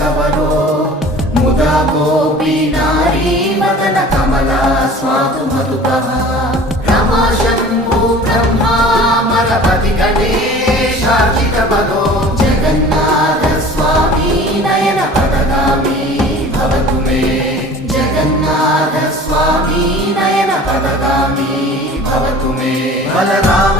कवरो मुदा गोपी नारी मदन कमला स्वातु मधुपः रमा शम्भु ब्रह्मा मरपति गणेशार्चित बलो जगन्नाथ स्वामी नयन पदगामी भवतु मे जगन्नाथ स्वामी नयन पदगामी भवतु मे बलराम